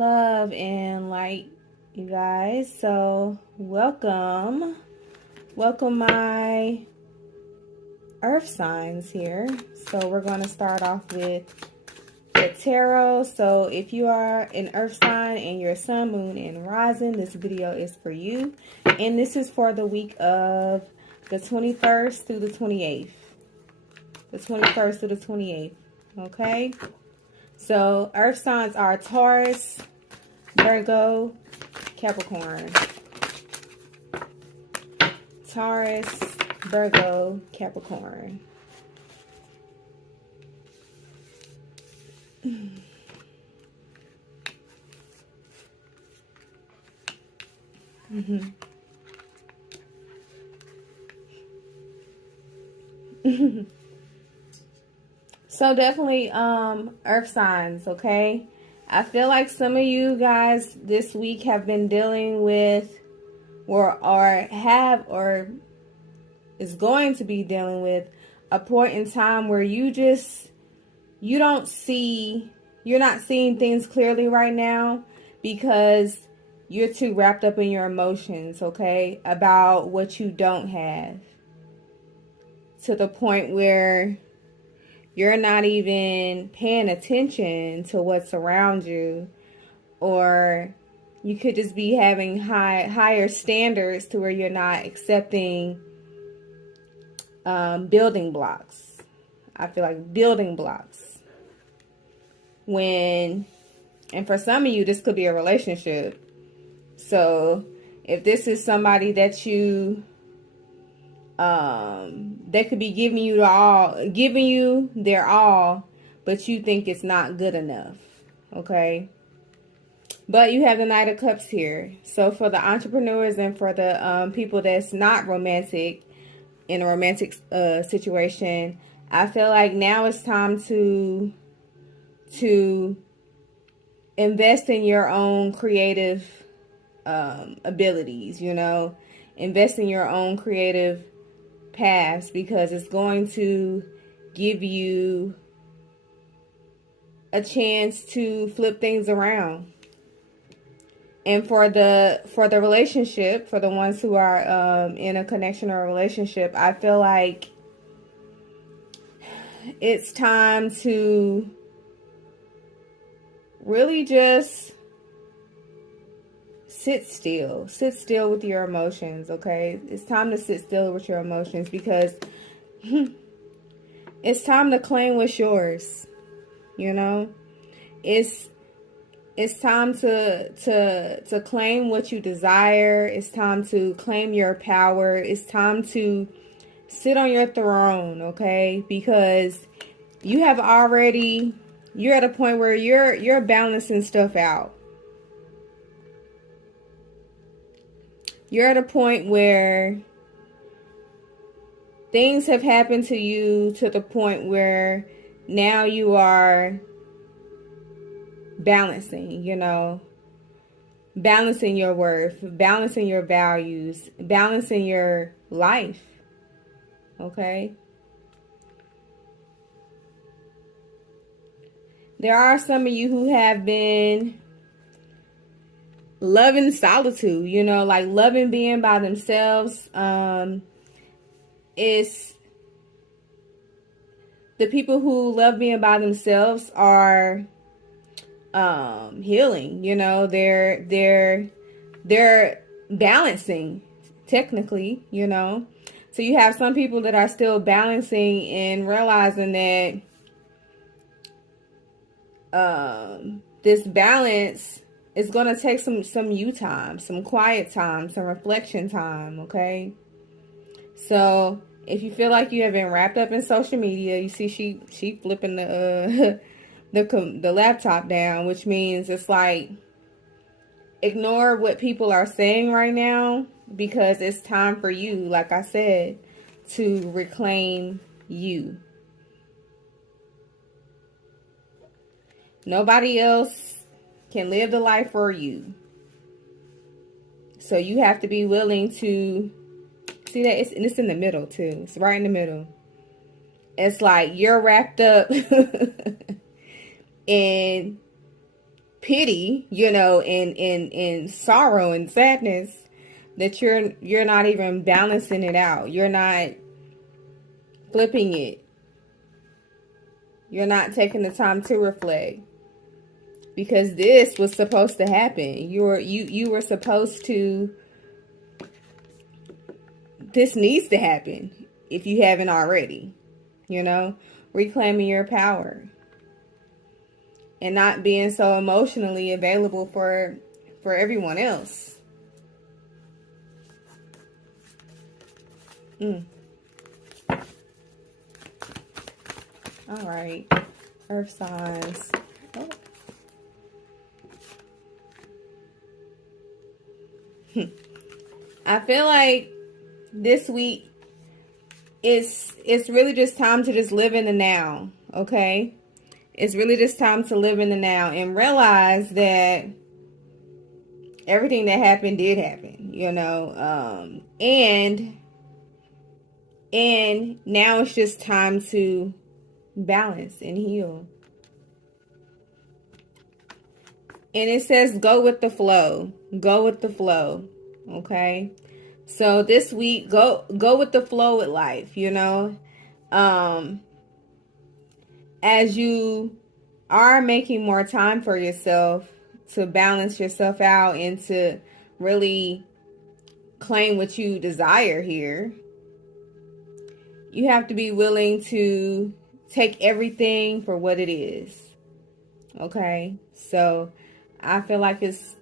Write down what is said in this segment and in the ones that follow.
love and light, you guys. So welcome my earth signs here. So we're going to start off with the tarot. So if you are an earth sign and your sun, moon, and rising, this video is for you. And this is for the week of the 21st through the 28th. The 21st through the 28th. Okay? So earth signs are Taurus, Virgo, Capricorn. Taurus, Virgo, Capricorn. So definitely earth signs, okay? I feel like some of you guys this week have been dealing with or is going to be dealing with a point in time where you're not seeing things clearly right now because you're too wrapped up in your emotions, okay, about what you don't have, to the point where you're not even paying attention to what's around you, or you could just be having higher standards to where you're not accepting building blocks. I feel like building blocks. And for some of you, this could be a relationship. So if this is somebody that you they could be giving you their all, but you think it's not good enough, okay? But you have the Knight of Cups here. So for the entrepreneurs and for the people that's not romantic, in a romantic situation, I feel like now it's time to invest in your own creative abilities, invest in your own creative paths, because it's going to give you a chance to flip things around. And for the relationship, for the ones who are in a connection or a relationship, I feel like it's time to really just sit still with your emotions, okay? It's time to sit still with your emotions, because it's time to claim what's yours. It's time to claim what you desire. It's time to claim your power. It's time to sit on your throne, okay? Because you're at a point where you're balancing stuff out. You're at a point where things have happened to you to the point where now you are balancing, balancing your worth, balancing your values, balancing your life, okay? There are some of you who have been loving solitude, like loving being by themselves. It's the people who love being by themselves are healing, they're balancing technically, so you have some people that are still balancing and realizing that this balance is going to take some you time, some quiet time, some reflection time, okay? So if you feel like you have been wrapped up in social media, you see she flipping the laptop down, which means it's like, ignore what people are saying right now, because it's time for you, like I said, to reclaim you. Nobody else can live the life for you. So you have to be willing to see that it's in the middle too. It's right in the middle. It's like you're wrapped up in pity, and sorrow and sadness, that you're not even balancing it out. You're not flipping it. You're not taking the time to reflect, because this was supposed to happen. You were supposed to. This needs to happen if you haven't already. Reclaiming your power and not being so emotionally available for everyone else. All right, earth signs. I feel like this week it's really just time to just live in the now, okay? It's really just time to live in the now and realize that everything that happened did happen, and now it's just time to balance and heal. And it says go with the flow. Go with the flow. Okay? So this week, go with the flow with life, as you are making more time for yourself to balance yourself out and to really claim what you desire here, you have to be willing to take everything for what it is. Okay? So I feel like it's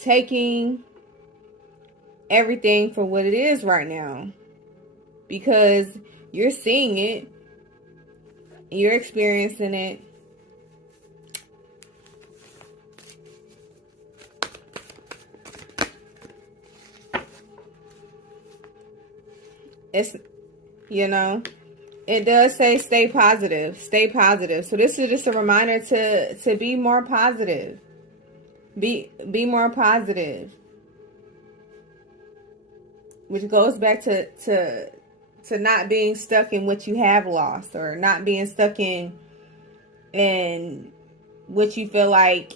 taking everything for what it is right now, because you're seeing it, you're experiencing it. It's, it does say stay positive. Stay positive. So this is just a reminder to be more positive. Be more positive. Which goes back to not being stuck in what you have lost, or not being stuck in what you feel like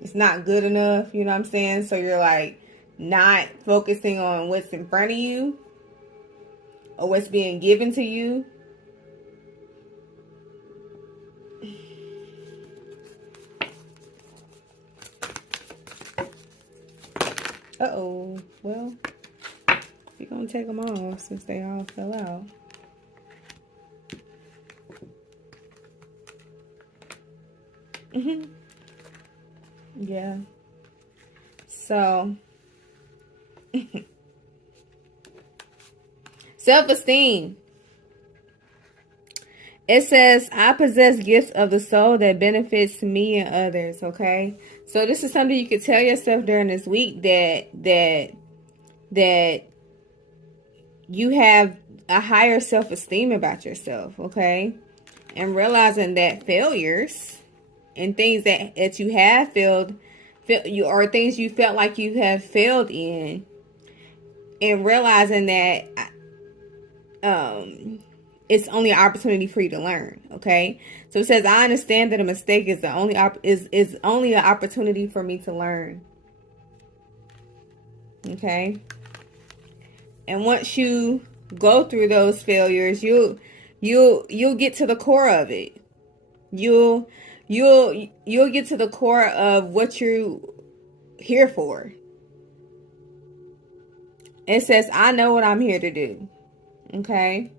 it's not good enough, you know what I'm saying? So you're like not focusing on what's in front of you or what's being given to you. Uh-oh. Well, we're going to take them off since they all fell out. Yeah. So, self-esteem. It says, I possess gifts of the soul that benefits me and others, okay? So this is something you could tell yourself during this week, that you have a higher self-esteem about yourself, okay? And realizing that failures and things that you have failed, or things you felt like you have failed in, and realizing that it's only an opportunity for you to learn, okay? So it says, I understand that a mistake is is only an opportunity for me to learn. Okay? And once you go through those failures, you'll get to the core of it. You'll get to the core of what you're here for. It says, I know what I'm here to do. Okay?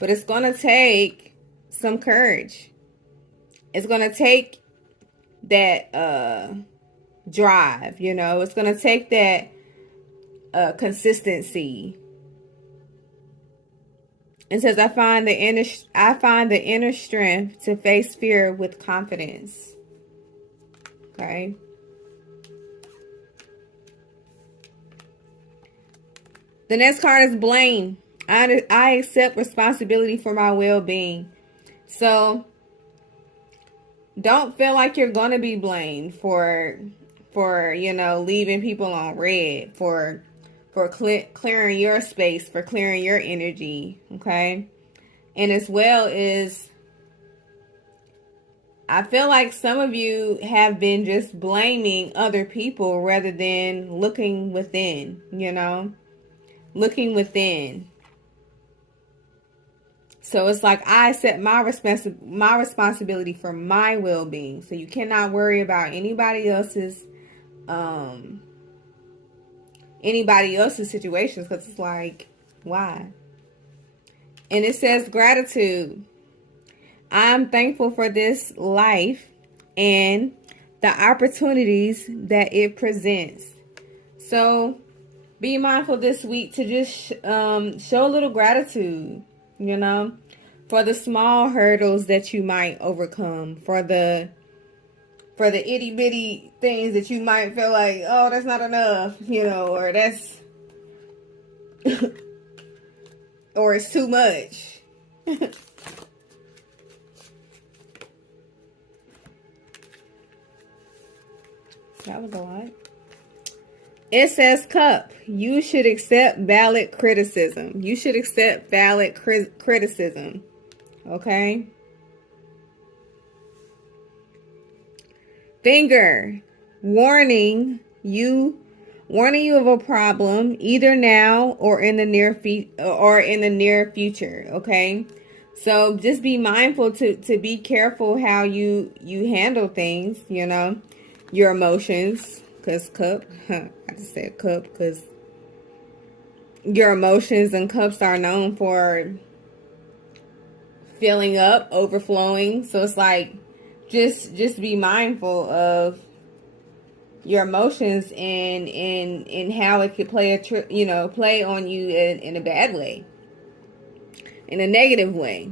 But it's going to take some courage. It's going to take that drive, It's going to take that consistency. It says, I find the inner strength to face fear with confidence. Okay? The next card is blame. I accept responsibility for my well-being. So don't feel like you're going to be blamed for leaving people on red, for clearing your space, for clearing your energy, okay? And as well as I feel like some of you have been just blaming other people rather than looking within, you know, looking within. So it's like I accept my responsibility for my well-being. So you cannot worry about anybody else's situations, because it's like, why? And it says gratitude. I'm thankful for this life and the opportunities that it presents. So be mindful this week to just show a little gratitude, you know, for the small hurdles that you might overcome, for the itty bitty things that you might feel like, oh, that's not enough, you know, or that's or it's too much. That was a lot. It says cup. You should accept valid criticism. You should accept valid criticism. Okay. Finger. Warning you of a problem either now or in the near future. Okay. So just be mindful to be careful how you handle things, you know, your emotions. Because cup, I just said cup because your emotions and cups are known for filling up, overflowing. So it's like, just be mindful of your emotions and how it could play play on you in a bad way, in a negative way.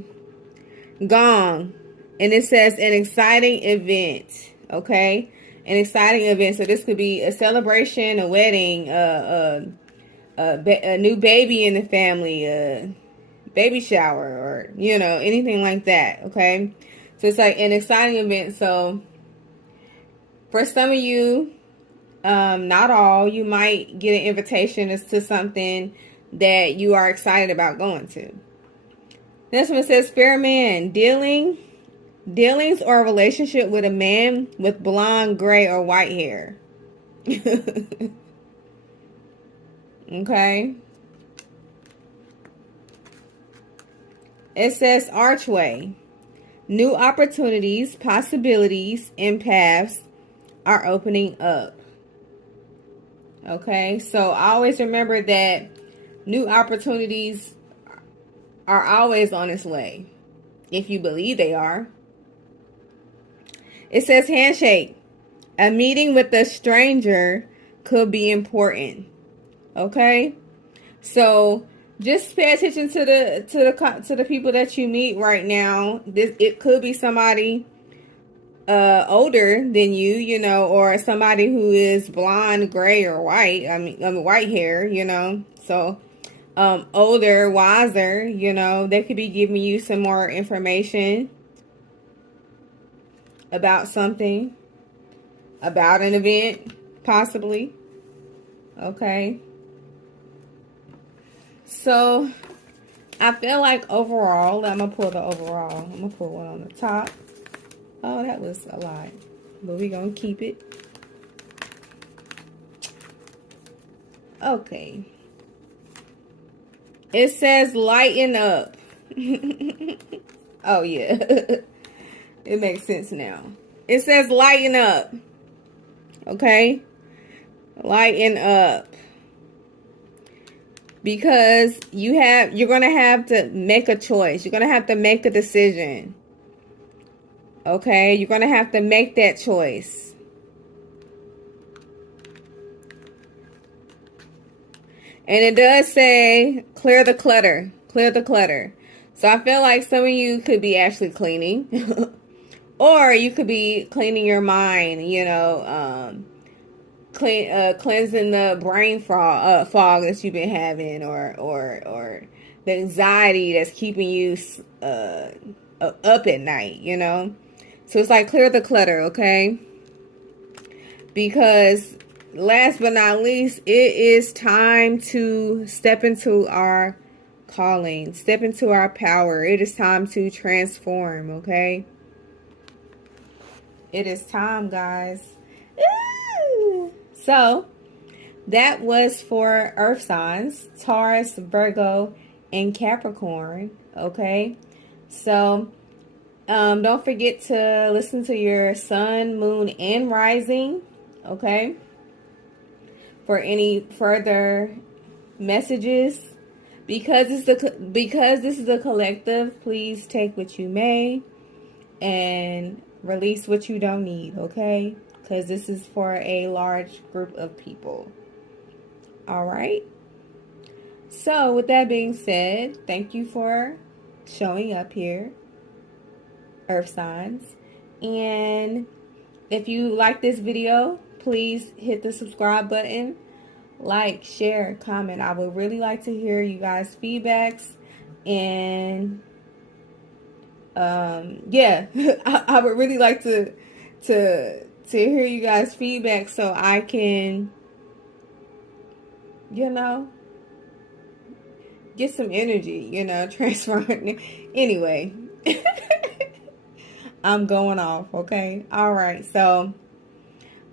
Gong, and it says an exciting event. Okay. An exciting event. So this could be a celebration, a wedding, a new baby in the family, a baby shower, or, you know, anything like that. Okay. So it's like an exciting event. So for some of you, not all, you might get an invitation as to something that you are excited about going to. This one says fair man, dealings or a relationship with a man with blonde, gray, or white hair. Okay. It says archway. New opportunities, possibilities, and paths are opening up. Okay. So always remember that new opportunities are always on its way, if you believe they are. It says handshake. A meeting with a stranger could be important. Okay? So just pay attention to the people that you meet right now. It could be somebody older than you, you know, or somebody who is blonde, gray, or white. I mean white hair, you know. So older, wiser, you know, they could be giving you some more information about something, about an event, possibly. Okay. So I feel like overall, I'm going to pull the overall. I'm going to pull one on the top. Oh, that was a lot. But we're going to keep it. Okay. It says lighten up. Oh, yeah. It makes sense now. It says lighten up. Okay? Lighten up. Because you're going to have to make a choice. You're going to have to make a decision. Okay? You're going to have to make that choice. And it does say clear the clutter. Clear the clutter. So I feel like some of you could be actually cleaning. Or you could be cleaning your mind, you know, cleansing the brain fog that you've been having, or the anxiety that's keeping you up at night, you know. So it's like clear the clutter, okay? Because last but not least, it is time to step into our calling, step into our power. It is time to transform, okay? It is time, guys. Ooh. So, that was for Earth signs, Taurus, Virgo, and Capricorn. Okay. So, don't forget to listen to your sun, moon, and rising. Okay. For any further messages. Because this is a collective, please take what you may and release what you don't need, okay? Because this is for a large group of people. All right. So, with that being said, thank you for showing up here, Earth signs. And if you like this video, please hit the subscribe button. Like, share, comment. I would really like to hear you guys' feedbacks. And yeah, I would really like to hear you guys' feedback so I can, get some energy, transfer. Anyway, I'm going off, okay? All right, so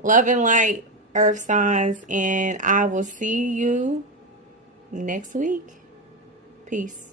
love and light, Earth signs, and I will see you next week. Peace.